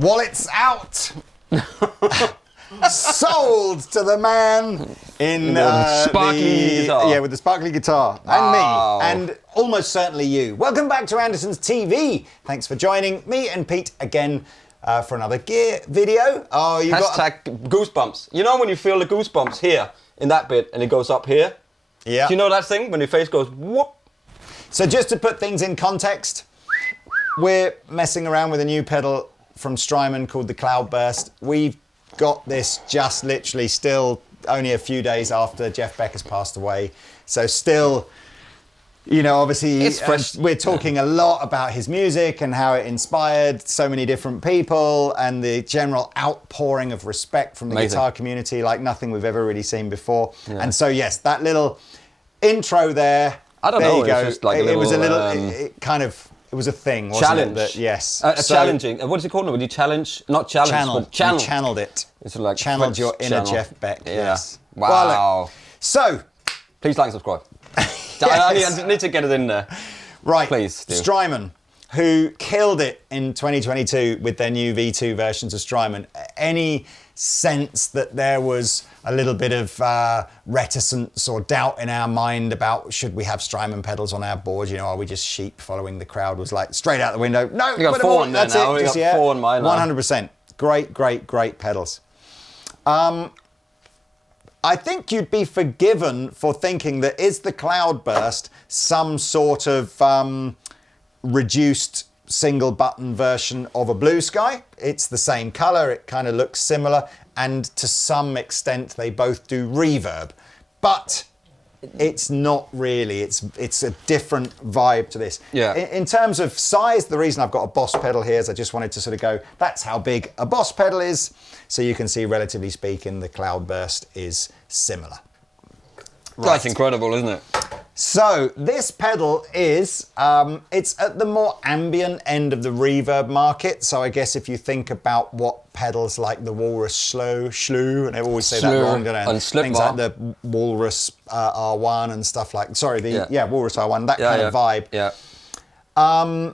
Wallets out. Sold to the man in sparkly guitar. Yeah, with the sparkly guitar. Wow. And me. And almost certainly you. Welcome back to Andertons TV. Thanks for joining me and Pete again for another gear video. Oh, you got goosebumps. You know when you feel the goosebumps here in that bit and it goes up here? Yeah. Do you know that thing when your face goes whoop? So just to put things in context, we're messing around with a new pedal from Strymon called the Cloudburst. We've got this just literally still only a few days after Jeff Beck has passed away. So still, you know, obviously it's fresh. We're talking a lot about his music and how it inspired so many different people and the general outpouring of respect from the guitar community like nothing we've ever really seen before. Yeah. And so, yes, that little intro there. I don't there know. You go. It was just like it was a little, it kind of, it was a thing, wasn't challenge. it? That, yes. Challenging. What is it called? Would you challenge? Not challenge. Channel. You channeled it. It's like channeled your inner Jeff Beck. Yeah. Yes. Wow. Well, look, so. Please like and subscribe. Yes. I need to get it in there. Right. Please do. Strymon, who killed it in 2022 with their new V2 versions of Strymon. Any sense that there was a little bit of reticence or doubt in our mind about should we have Strymon pedals on our board? You know, are we just sheep following the crowd? Was like straight out the window. No, you got 4 on there now. You got 4 on mine now. 100%. Great pedals. I think you'd be forgiven for thinking that is the Cloudburst some sort of reduced single button version of a Blue Sky. It's the same color, it kind of looks similar, and to some extent they both do reverb. But it's not really, it's a different vibe to this. Yeah. In terms of size, the reason I've got a Boss pedal here is I just wanted to sort of go, that's how big a Boss pedal is. So you can see, relatively speaking, the Cloudburst is similar. Right. That's incredible, isn't it? So this pedal is, it's at the more ambient end of the reverb market. So I guess if you think about what pedals like the Walrus Shlu, and I always say that wrong, don't I? Things like the Walrus R1 and stuff like, sorry, the Walrus R1, that kind of vibe. Yeah.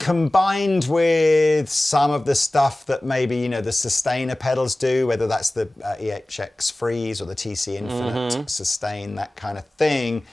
Combined with some of the stuff that maybe, you know, the Sustainer pedals do, whether that's the EHX Freeze or the TC Infinite Sustain, that kind of thing.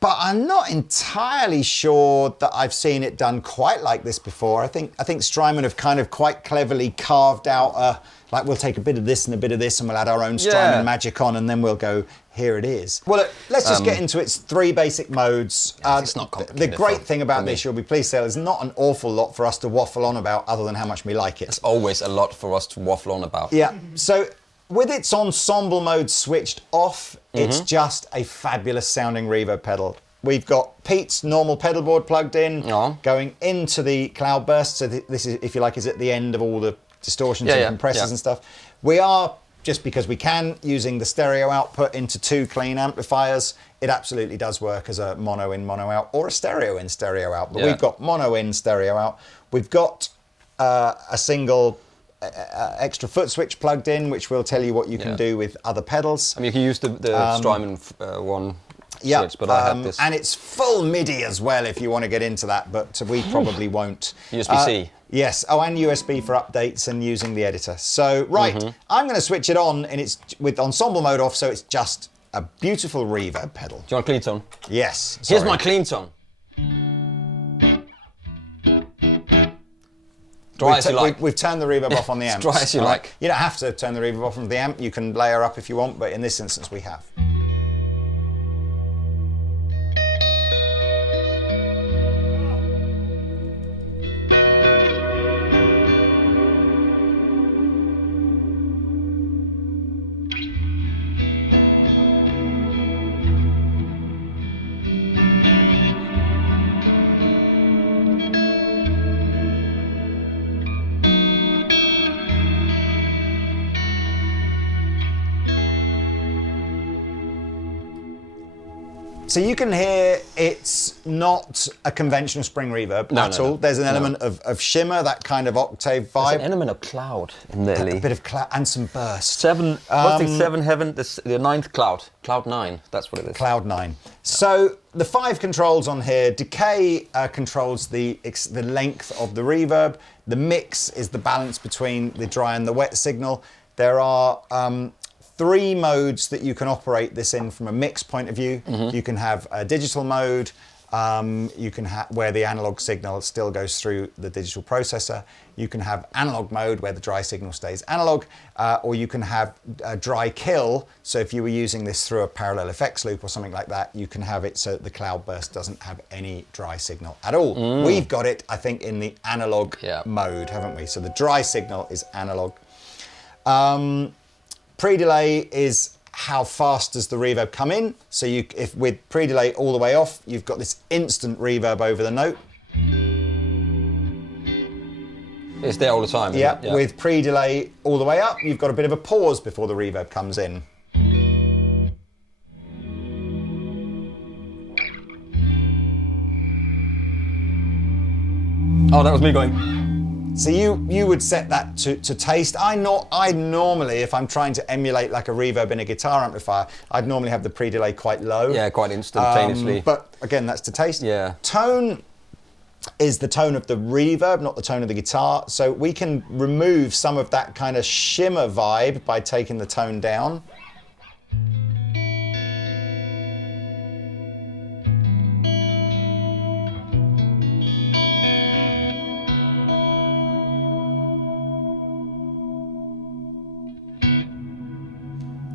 But I'm not entirely sure that I've seen it done quite like this before. I think Strymon have kind of quite cleverly carved out like we'll take a bit of this and a bit of this and we'll add our own Strymon magic on and then we'll go, here it is. Well, look, let's just get into its 3 basic modes. It's not complicated. The great thing about this, you'll be pleased to say, there's not an awful lot for us to waffle on about other than how much we like it. There's always a lot for us to waffle on about. Yeah, so with its ensemble mode switched off, it's just a fabulous sounding reverb pedal. We've got Pete's normal pedal board plugged in, going into the Cloudburst. So this is, if you like, is at the end of all the distortions and compressors and stuff. We are, just because we can, using the stereo output into 2 clean amplifiers. It absolutely does work as a mono in, mono out, or a stereo in, stereo out. But we've got mono in, stereo out. We've got a single extra foot switch plugged in, which will tell you what you can do with other pedals. I mean, you can use the Strymon one. Yeah, switch, but I have this. And it's full MIDI as well if you want to get into that, but we probably won't. USB-C. Yes, and USB for updates and using the editor. So, right, I'm going to switch it on and it's with ensemble mode off, so it's just a beautiful reverb pedal. Do you want clean tone? Yes. Here's my clean tone. Dry as you like. We've turned the reverb off on the amp. Dry as you like. You don't have to turn the reverb off from the amp. You can layer up if you want, but in this instance we have. So you can hear it's not a conventional spring reverb at all. There's an element of shimmer, that kind of octave vibe. There's an element of cloud in there. A bit of cloud and some burst. What's the 7 heaven? The 9th cloud. Cloud 9, that's what it is. Cloud 9. So the 5 controls on here, decay controls the length of the reverb. The mix is the balance between the dry and the wet signal. There are 3 modes that you can operate this in from a mix point of view. You can have a digital mode, you can where the analog signal still goes through the digital processor. You can have analog mode where the dry signal stays analog, or you can have a dry kill. So if you were using this through a parallel effects loop or something like that, you can have it so that the Cloudburst doesn't have any dry signal at all. We've got it, I think, in the analog mode, haven't we? So the dry signal is analog. Pre-delay is how fast does the reverb come in. So if with pre-delay all the way off, you've got this instant reverb over the note. It's there all the time. Yeah, with pre-delay all the way up, you've got a bit of a pause before the reverb comes in. Oh, that was me going. So you would set that to taste. I normally, if I'm trying to emulate like a reverb in a guitar amplifier, I'd normally have the pre-delay quite low. Yeah, quite instantaneously. But again, that's to taste. Yeah. Tone is the tone of the reverb, not the tone of the guitar. So we can remove some of that kind of shimmer vibe by taking the tone down.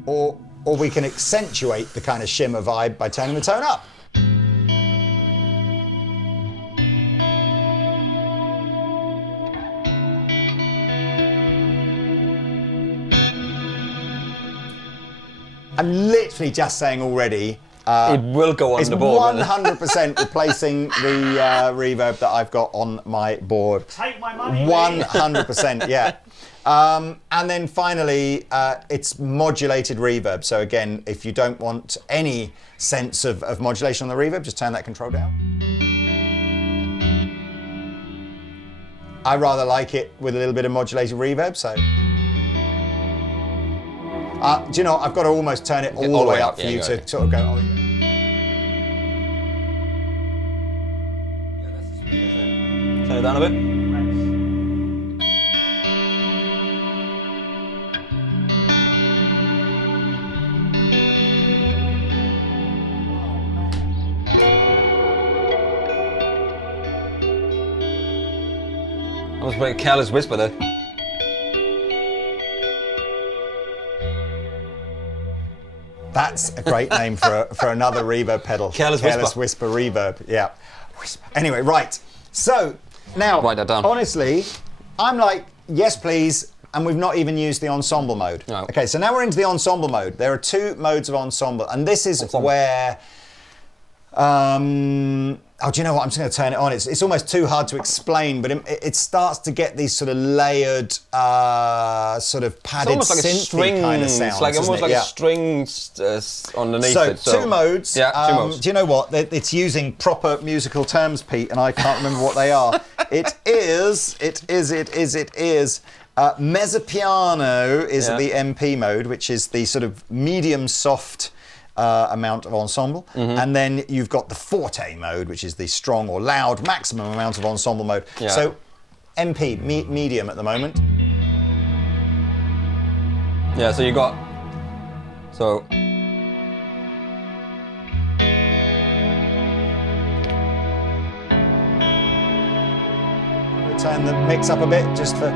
Or we can accentuate the kind of shimmer vibe by turning the tone up. I'm literally just saying already. It will go on the board. It's 100% replacing the reverb that I've got on my board. Take my money. 100%, yeah. And then finally, it's modulated reverb. So again, if you don't want any sense of modulation on the reverb, just turn that control down. I rather like it with a little bit of modulated reverb, so. Do you know, I've got to almost turn it all the way up for you to sort of go, oh yeah. Turn it down a bit. I was playing Careless Whisper there. That's a great name for another reverb pedal. Careless Whisper reverb, yeah. Anyway, right. So, now, write that down. Honestly, I'm like, yes please, and we've not even used the ensemble mode. No. Okay, so now we're into the ensemble mode. There are 2 modes of ensemble, and this is where... oh, do you know what? I'm just going to turn it on. It's almost too hard to explain, but it starts to get these sort of layered, sort of padded synthy kind of sounds. It's like almost like a string underneath it. So 2 modes. Yeah, 2 modes. Do you know what? It's using proper musical terms, Pete, and I can't remember what they are. It is. Mezzopiano is the MP mode, which is the sort of medium soft amount of ensemble, and then you've got the forte mode, which is the strong or loud maximum amount of ensemble mode. Yeah. So MP, medium at the moment. Yeah, so you got, so. We'll turn the mix up a bit just for.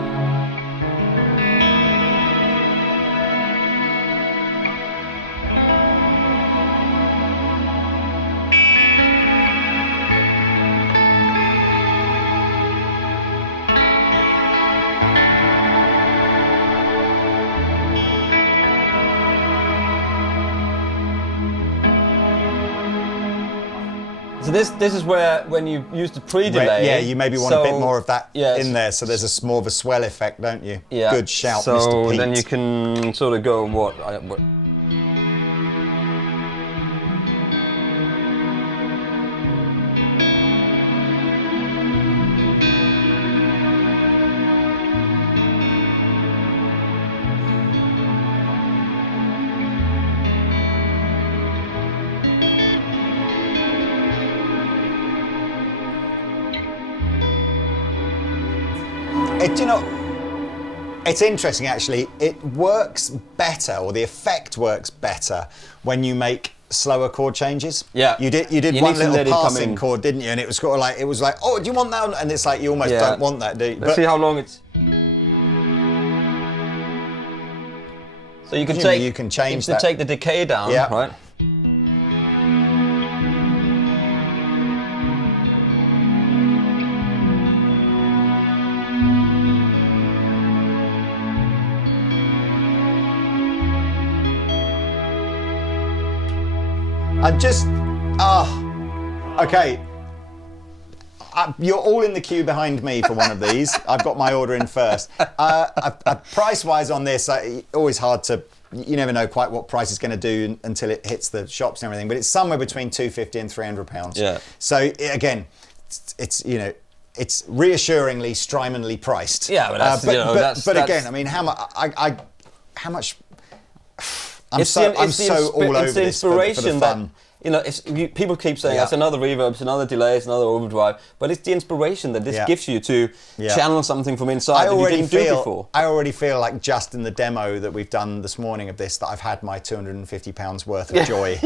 So this is where, when you use the pre-delay... Yeah, you maybe want a bit more of that in there, so there's more of a swell effect, don't you? Yeah. Good shout, so Mr. Pete. Then you can sort of go, what You know, it's interesting actually. It works better, or the effect works better when you make slower chord changes. Yeah. You did one little passing chord, didn't you? And it was sort of like, oh, do you want that? And it's like you almost don't want that, do you? Let's see how long it's. So you can change that. Take the decay down, right? Okay. You're all in the queue behind me for one of these. I've got my order in first. Price-wise on this, always hard to. You never know quite what price it's going to do until it hits the shops and everything. But it's somewhere between £250 and £300. Yeah. So again, it's it's reassuringly Strymonly priced. Yeah, but but again, I mean, how much? I'm so all over this for the fun. People keep saying it's another reverb, it's another delay, it's another overdrive, but it's the inspiration that this gives you to channel something from inside that you didn't do before. I already feel like just in the demo that we've done this morning of this, that I've had my £250 worth of joy.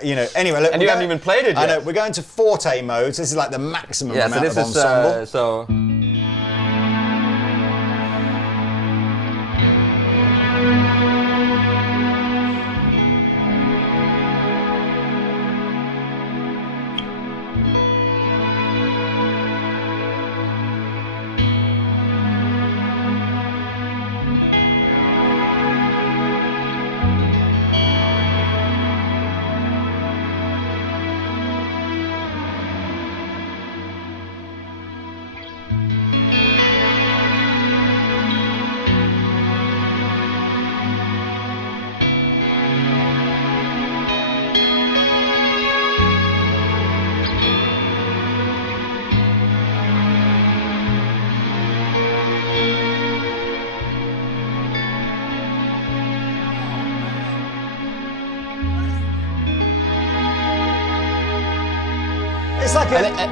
Anyway, look, and you haven't even played it yet. I know, we're going to Forte modes. This is like the maximum amount of ensemble.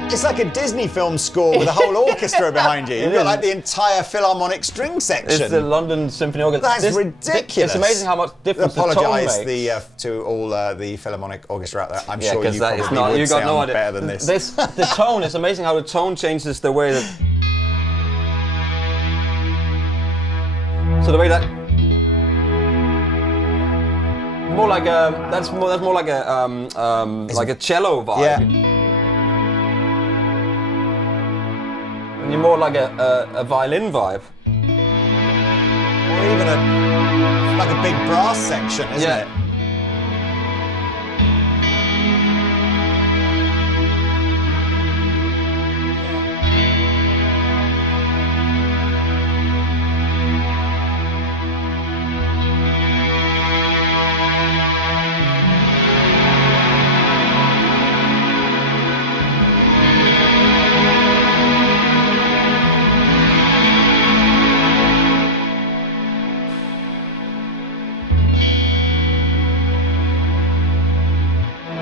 It's like a Disney film score with a whole orchestra behind you. You've got like the entire Philharmonic string section. It's the London Symphony Orchestra. That's ridiculous. It's amazing how much difference the tone makes. Apologise to all the Philharmonic Orchestra out there. I'm sure you that probably would got no sound idea. better than this. The tone, it's amazing how the tone changes the way that... So the way that... More like a... That's more like a cello vibe. Yeah. You're more like a violin vibe. Or even like a big brass section, isn't it?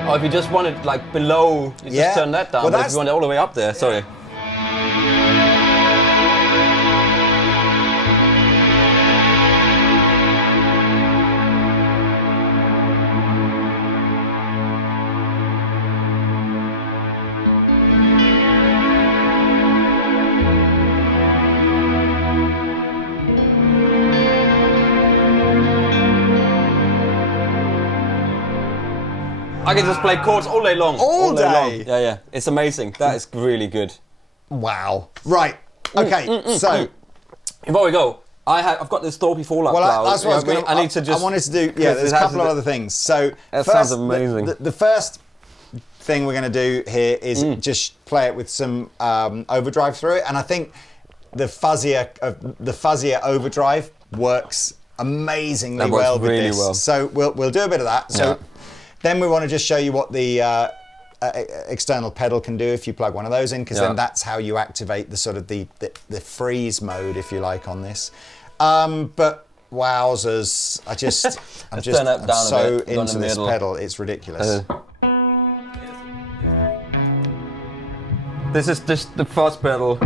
Or if you just want it like below, you just turn that down. But if you want it all the way up there, sorry. I can just play chords all day long. All day long. Yeah. It's amazing. That is really good. Wow. Right. Okay. So before we go, I've got this Dolby Fallout cloud. That's what I was going to. I need to just. I wanted to do. Yeah. There's a couple of other things. So that sounds amazing. The first thing we're going to do here is just play it with some overdrive through it, and I think the fuzzier overdrive works amazingly well with this. Well. So we'll do a bit of that. So. Then we want to just show you what the external pedal can do if you plug one of those in, because then that's how you activate the sort of the freeze mode, if you like, on this. But wowzers, I'm so into this pedal, it's ridiculous. This is just the fuzz pedal.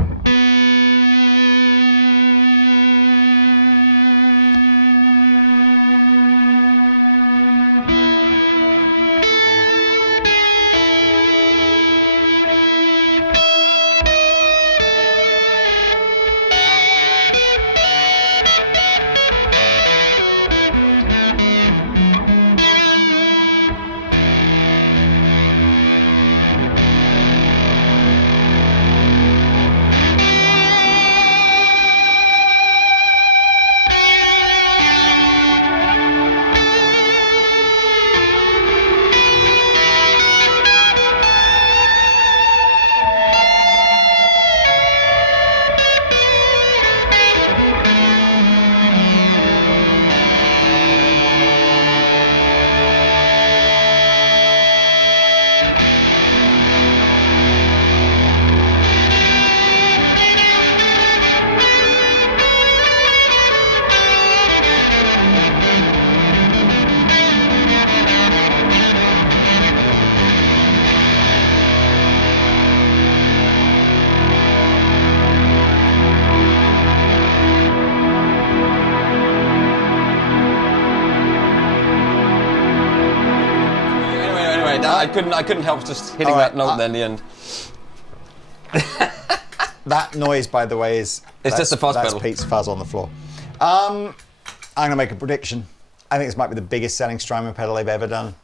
I couldn't help just hitting that note there in the end. That noise, by the way, is... It's just a fuzz pedal. That's Pete's fuzz on the floor. I'm going to make a prediction. I think this might be the biggest selling Strymon pedal they've ever done.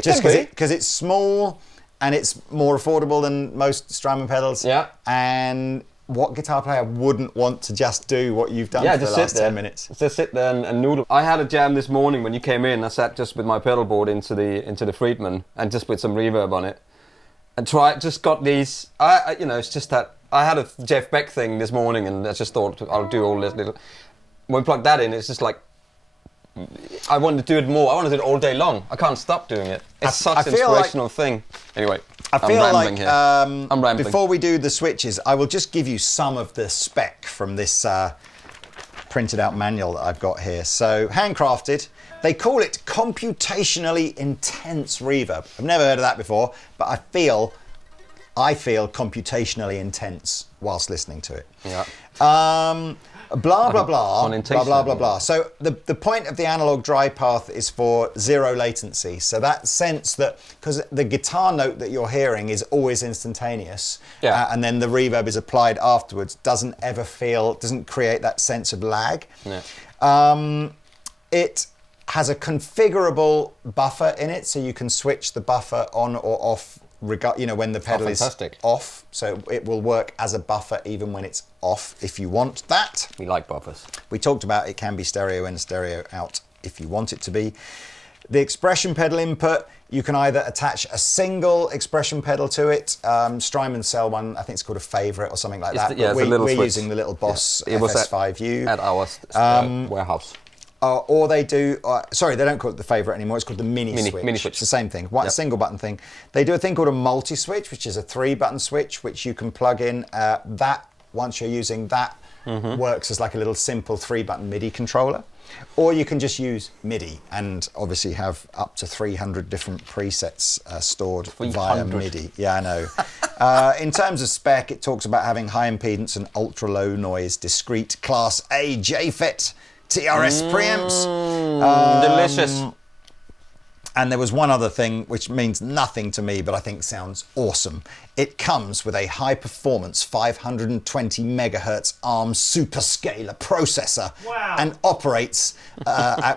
Just because it's small and it's more affordable than most Strymon pedals. Yeah. And what guitar player wouldn't want to just do what you've done for the last 10 minutes? Just sit there and noodle. I had a jam this morning when you came in. I sat just with my pedal board into the Friedman and just with some reverb on it. And just got these, it's just that, I had a Jeff Beck thing this morning and I just thought I'll do all this little, when we plug that in, it's just like, I want to do it more. I want to do it all day long. I can't stop doing it. It's such an inspirational thing. Anyway, I'm rambling here. I'm rambling. Before we do the switches, I will just give you some of the spec from this printed out manual that I've got here. So, handcrafted. They call it computationally intense reverb. I've never heard of that before, but I feel computationally intense whilst listening to it. Yeah. Blah, blah, blah, blah, blah, blah, blah. So the point of the analog dry path is for zero latency. So that sense that, because the guitar note that you're hearing is always instantaneous, and then the reverb is applied afterwards, doesn't create that sense of lag. Yeah. It has a configurable buffer in it, so you can switch the buffer on or off when the pedal is off, so it will work as a buffer even when it's off if you want that. We like buffers. We talked about it can be stereo in, stereo out if you want it to be. The expression pedal input, you can either attach a single expression pedal to it. Strymon sell one, I think it's called a Favourite or something like that. We're using the little Boss FS5U. At our warehouse. Or they do, they don't call it the Favourite anymore, it's called the Mini Switch. Mini Switch. It's the same thing, single button thing. They do a thing called a multi-switch, which is a 3-button switch, which you can plug in. That, once you're using that, works as like a little simple 3-button MIDI controller. Or you can just use MIDI and obviously have up to 300 different presets stored via MIDI. Yeah, I know. In terms of spec, it talks about having high impedance and ultra low noise, discrete Class A JFET TRS preamps. Delicious. And there was one other thing which means nothing to me, but I think sounds awesome. It comes with a high-performance 520 megahertz ARM superscalar processor and operates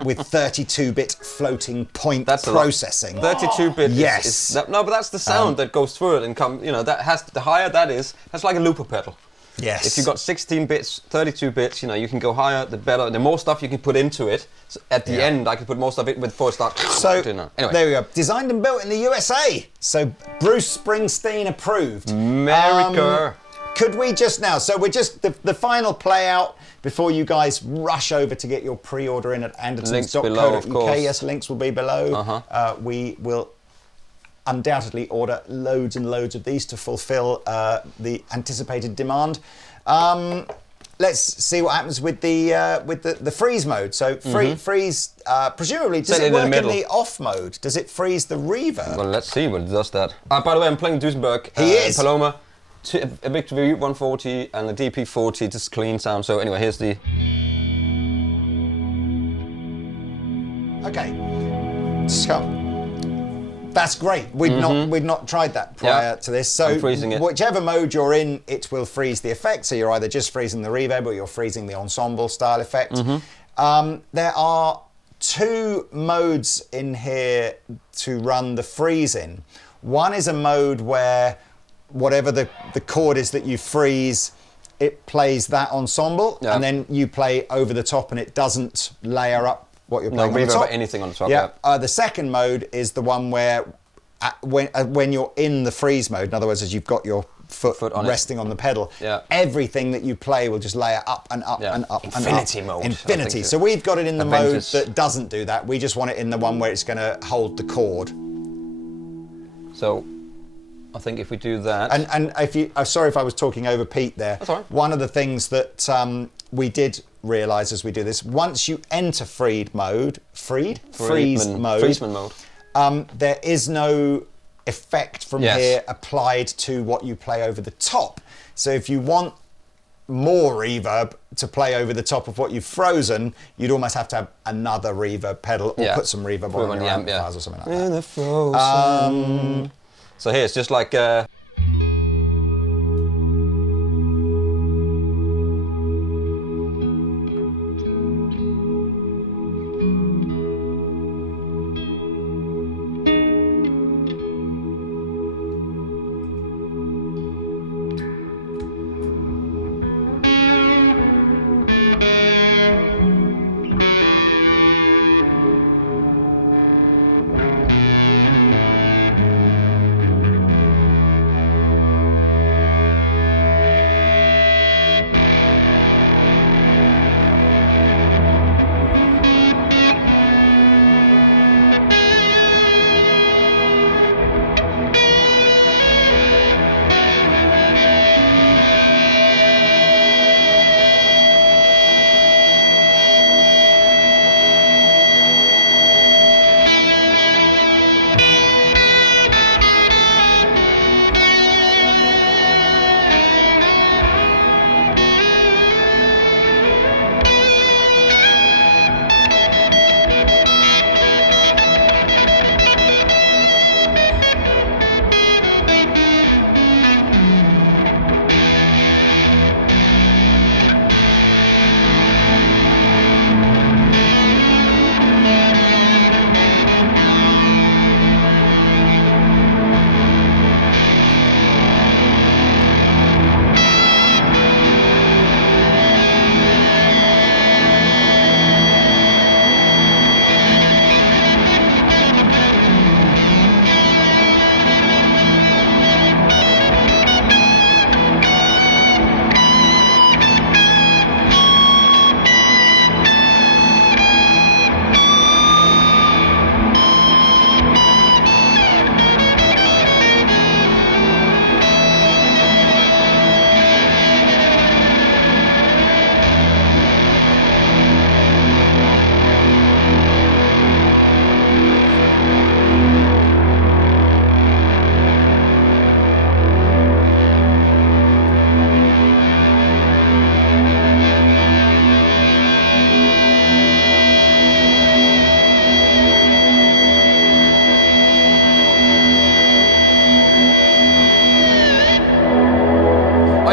with 32-bit floating point processing. 32-bit. Yes. But that's the sound that goes through it, and the higher that is, that's like a looper pedal. Yes. If you've got 16 bits, 32 bits, you can go higher, the better. The more stuff you can put into it. So at the end, I can put more stuff in before it starts. So, anyway. There we go. Designed and built in the USA. So, Bruce Springsteen approved. America. Could we just now, so we're just, the final play out before you guys rush over to get your pre-order in at Andertons.co.uk. Yes, links will be below. We will undoubtedly order loads and loads of these to fulfill the anticipated demand. Let's see what happens with the freeze mode. So freeze, presumably, does it work in the off mode? Does it freeze the reverb? Well, let's see what it does that. By the way, I'm playing Duesenberg. He is. Paloma, a Victor 140 and a DP40, just clean sound. So anyway, here's the... Okay. So, that's great. We'd not tried that prior to this. So whichever mode you're in, it will freeze the effect. So you're either just freezing the reverb or you're freezing the ensemble style effect. There are 2 modes in here to run the freeze in. One is a mode where whatever the chord is that you freeze, it plays that ensemble, and then you play over the top and it doesn't layer up what you're playing on the top. Anything on the top. The second mode is the one where when you're in the freeze mode, in other words, as you've got your foot resting on the pedal, everything that you play will just layer up and up and up and up. Infinity mode. Infinity. So we've got it in the mode that doesn't do that. We just want it in the one where it's going to hold the chord. So I think if we do that... And if you... I'm sorry if I was talking over Pete there. That's all right. One of the things that we did realise as we do this, once you enter freeze mode, there is no effect from here applied to what you play over the top. So if you want more reverb to play over the top of what you've frozen, you'd almost have to have another reverb pedal or put some reverb on your amplifiers or something like that. So here it's just like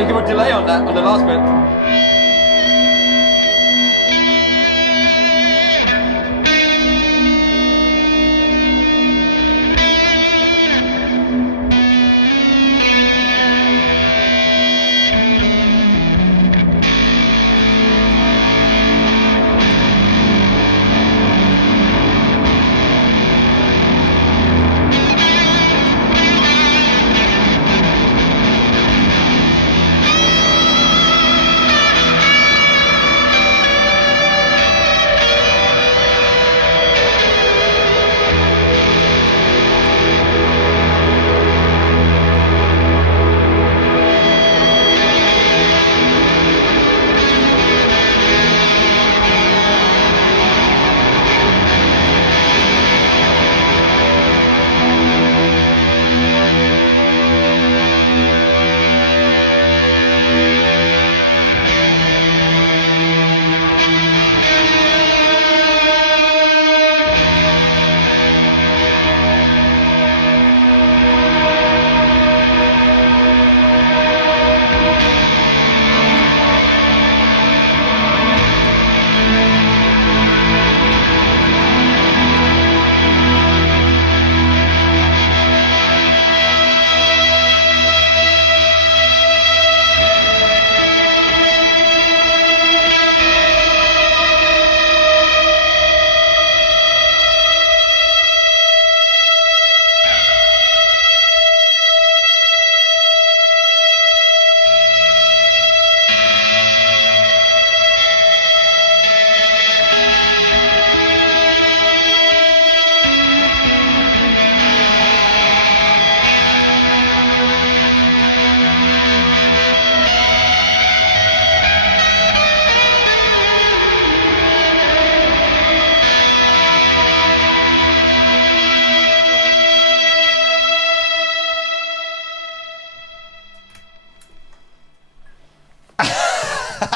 you give a delay on that, on the last bit.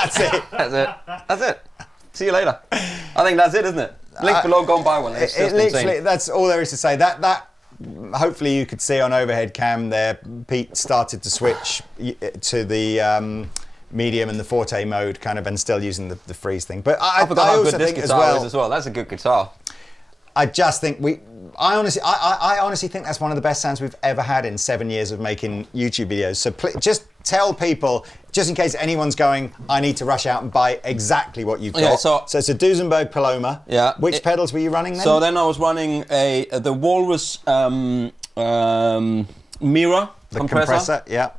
That's it. That's it. See you later. I think that's it, isn't it? Link below, go and buy one. It's just literally, insane. that's all there is to say. That hopefully you could see on overhead cam there, Pete started to switch to the medium and the forte mode kind of, and still using the freeze thing. But I forgot how also good this think guitar is as well. That's a good guitar. I just think I honestly think that's one of the best sounds we've ever had in 7 years of making YouTube videos. So just tell people, just in case anyone's going, I need to rush out and buy exactly what you've got. Yeah, so it's a Duesenberg Paloma. Yeah. Which pedals were you running then? So then I was running the Walrus Mirror compressor. Yeah.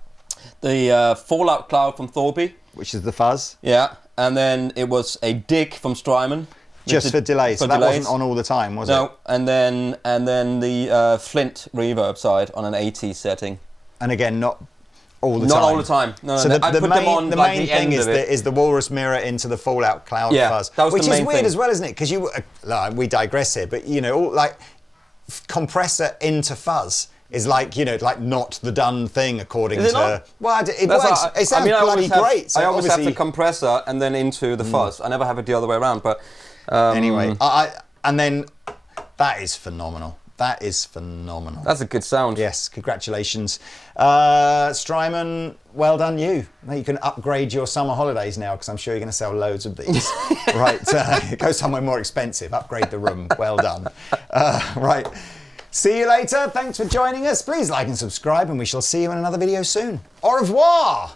The Fallout Cloud from Thorpe. Which is the fuzz. Yeah. And then it was a Dig from Strymon. Just for delays. So that wasn't on all the time, was it? No. And then the Flint reverb side on an 80 setting. And again, not all the time. Not all the time. No, so I put them on the like main the thing end of it. is the Walrus Mirror into the Fallout Cloud fuzz. That was which the is main weird thing. as well, isn't it? Because we digress here, but you know, like compressor into fuzz is like, you know, like not the done thing according Is it to. not? Well, it works. It sounds bloody great. So I always have obviously- the compressor and then into the fuzz. I never have it the other way around. But anyway, and then that is phenomenal. That is phenomenal. That's a good sound. Yes, congratulations. Strymon, well done you. Now you can upgrade your summer holidays now, because I'm sure you're going to sell loads of these. Right, go somewhere more expensive, upgrade the room. Well done. Right, see you later. Thanks for joining us. Please like and subscribe, and we shall see you in another video soon. Au revoir.